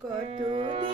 কত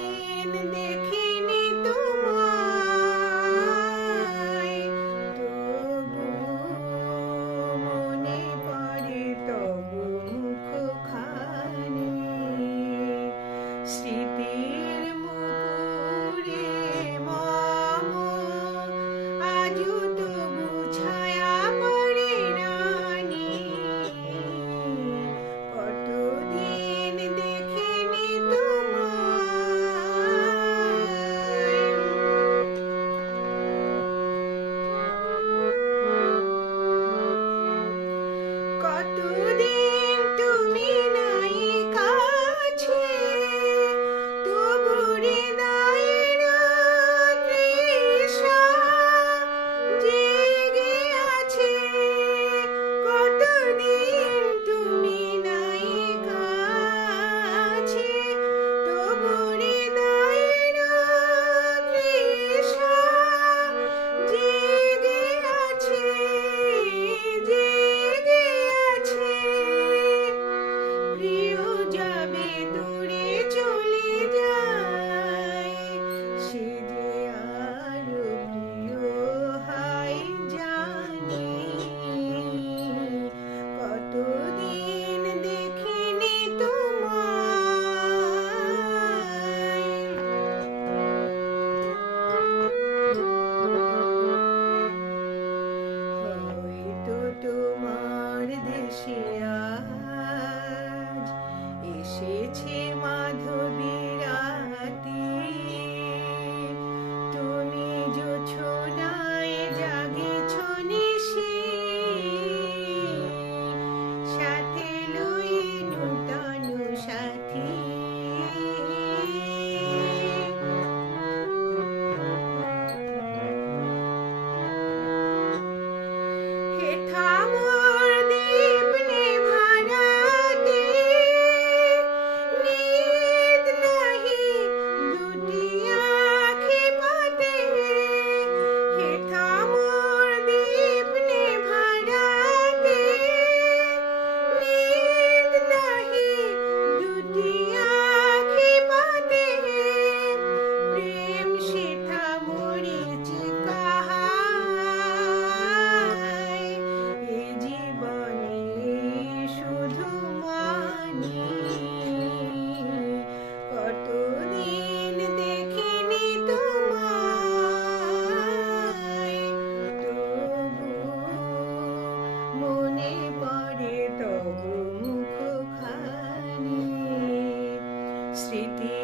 আজ এসেছে মাধবী चिति